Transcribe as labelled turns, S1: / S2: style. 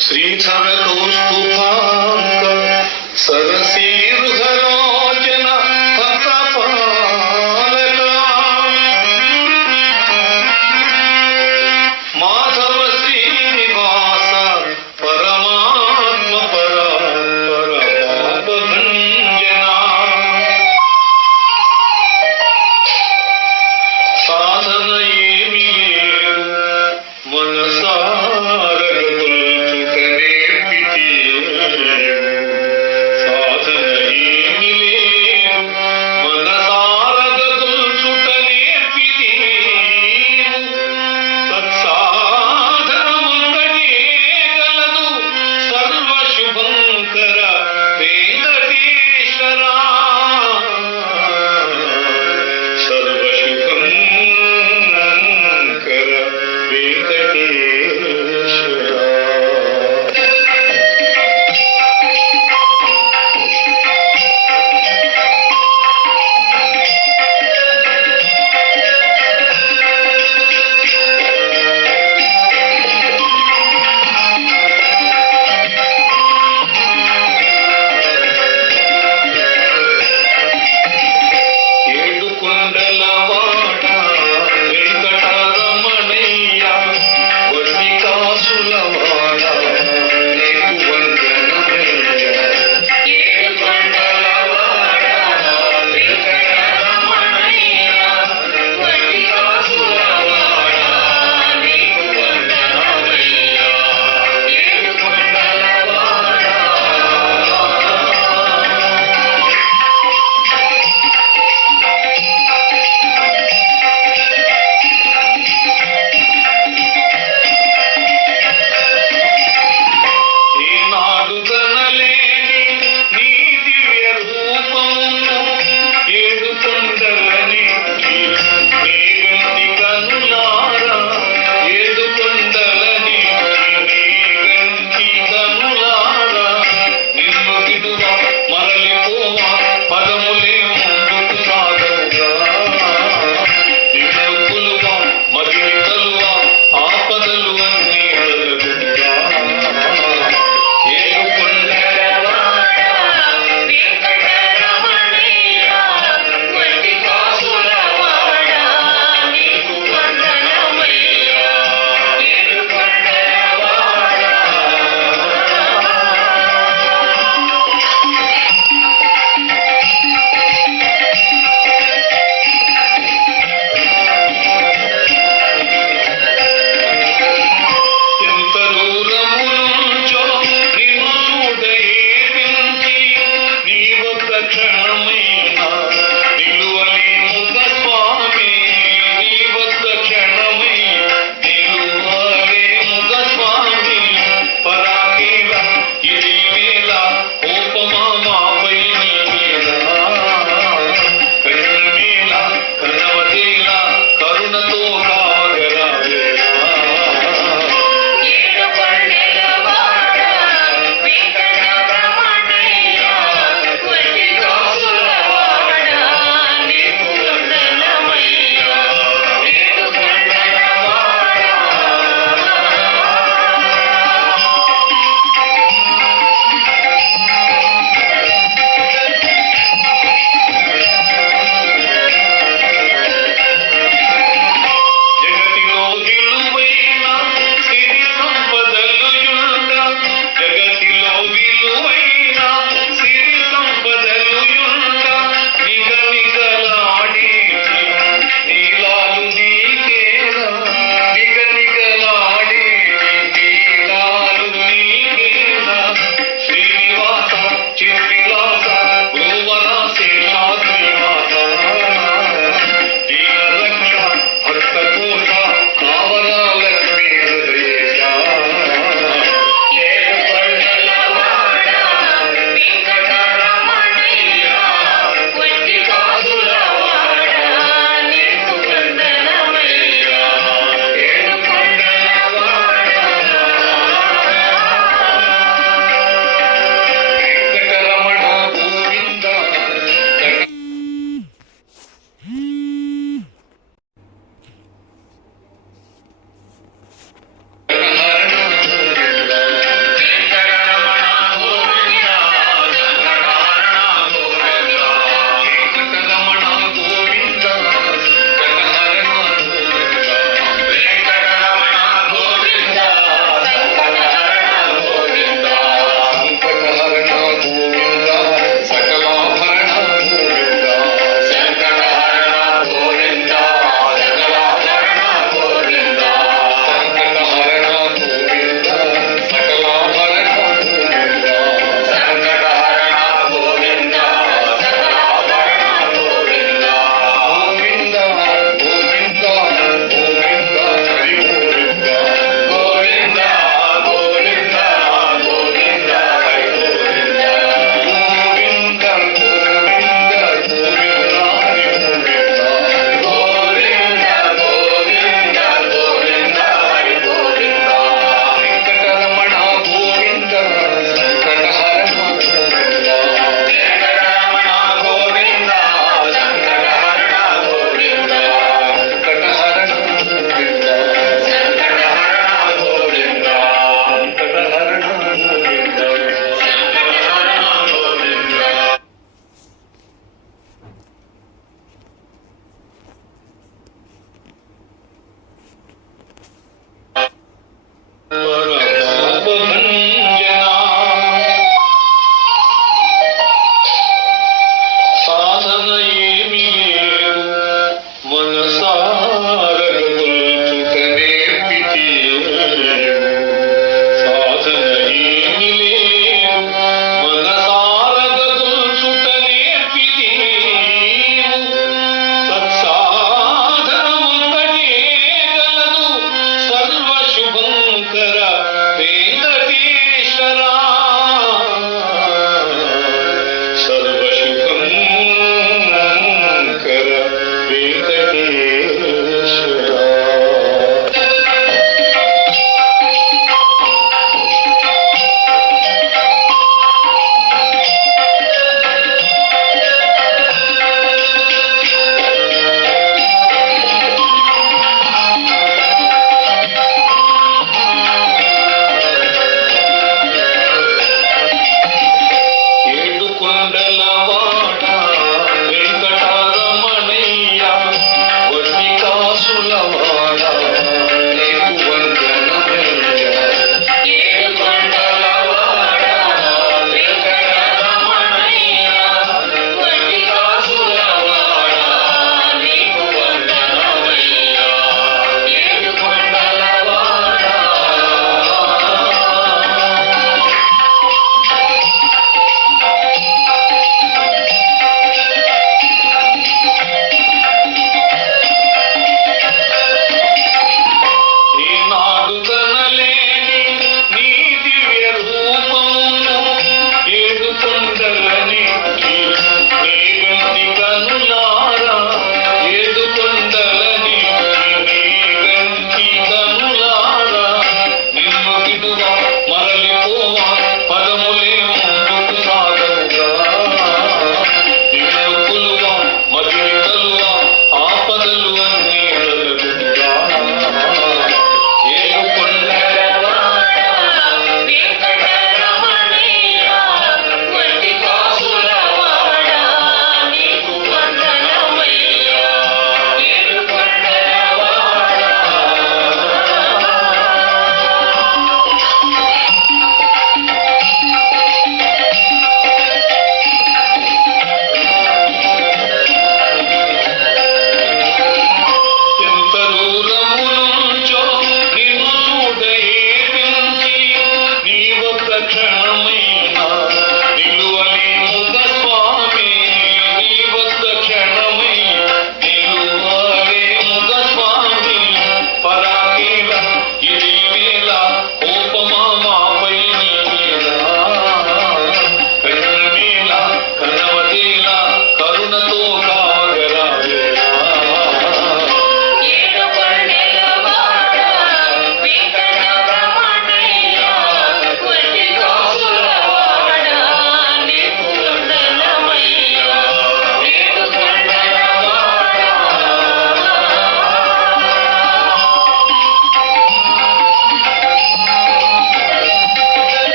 S1: Shridhar कौस्तुभांक Cersei